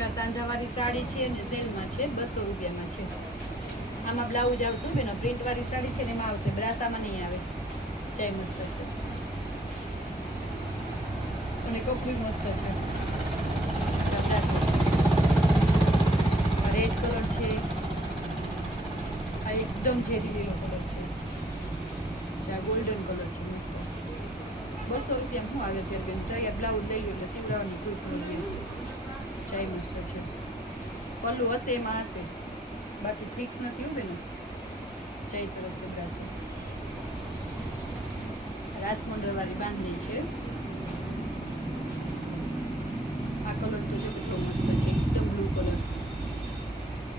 જો આ સાંધાવાળી સાડી છે ને સેલમાં છે 200 રૂપિયામાં છે. આમાં બ્લાઉઝ આવશે બેન, પ્રિન્ટવાળી સાડી છે ને એમાં આવશે, બ્રાસામાં નહીં આવે. જય મસ્ત છે અને કપડું મસ્ત છે. રેડ કલર છે, આ એકદમ ઝેરી લીલો કલર છે. આ ગોલ્ડન કલર છે મસ્ત. 200 રૂપિયા શું આવે ત્યાં બેન? તો અહીંયા બ્લાઉઝ લઈ લો એટલે સીવડાવવાની કોઈ પ્રોબ્લેમ. જય મસ્ત છે. પલ્લું હશે એમાં હશે, બાકી ફિક્સ નથી હોય ને. જય સરસ છે. રાસમંડળવાળી બાંધણી છે. આ કલર તો જો કેટલો મસ્ત છે, એકદમ બ્લુ કલર,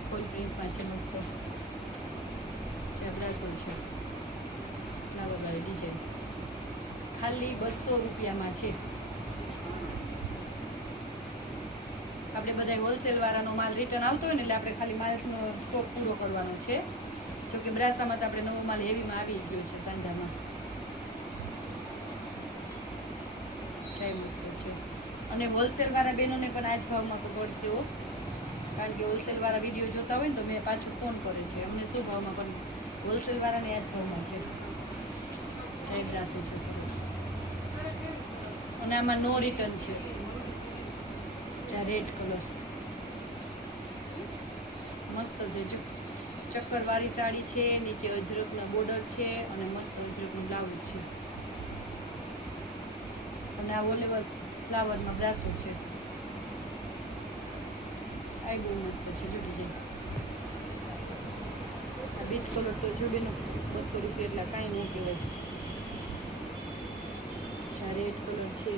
ફૂલ પ્રિન્ટમાં છે મસ્ત. ચાબડાસો છે, ફ્લાવરવાળી ડિઝાઇન, ખાલી 200 રૂપિયામાં છે. આપણે બધા હોલસેલવાળાનો માલ રિટર્ન આવતો હોય ને એટલે આપણે ખાલી માલનો સ્ટોક પૂરો કરવાનો છે. જોકે બ્રાસામાં તો આપણે નવો માલ હેવીમાં આવી ગયો છે સાંધામાં. જય મસ્ત છે. અને હોલસેલવાળા બહેનોને પણ આ જ ભાવમાં તો પડશે હો, કારણ કે હોલસેલવાળા વિડીયો જોતા હોય ને તો મેં પાછું ફોન કરે છે અમને શું ભાવમાં, પણ હોલસેલવાળાને આ જ ભાવમાં છે. જય બ્રાસો છે અને આમાં નો રિટર્ન છે. રેડ કલર મસ્ત છે, જો ચક્કરવાળી સાડી છે, નીચે અજરકના બોર્ડર છે અને મસ્ત અજરકનું બ્લાઉઝ છે. અને આ ઓલેવર ફ્લાવરમાં બ્રાસો છે. આ બહુ મસ્ત છે, જો ડિઝાઇન. આ બીટ કલર તો જો બેનો 200 રૂપિયા એટલા કાંઈ ન કહેવાય. આ રેડ કલર છે,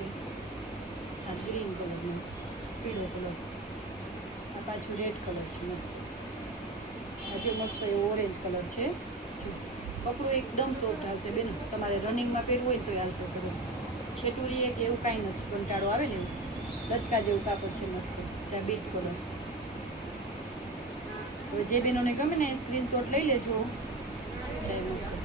આ ગ્રીન કલરનો, પીળો કલર, આ પાછું રેડ કલર છે મસ્ત. આ જો મસ્ત એવો ઓરેન્જ કલર છે. જો કપડું એકદમ સોફ્ટ હશે બેન, તમારે રનિંગમાં પહેરવું હોય તો હાલશે સરસ. છેટુલીએ કે એવું કાંઈ નથી, કંટાળો આવે ને એવું લચકા જેવું કાપડ છે મસ્ત. જ્યાં બીટ કલર. હવે જે બહેનોને ગમે ને સ્ક્રીનશોટ લઈ લેજો. જય મસ્ત.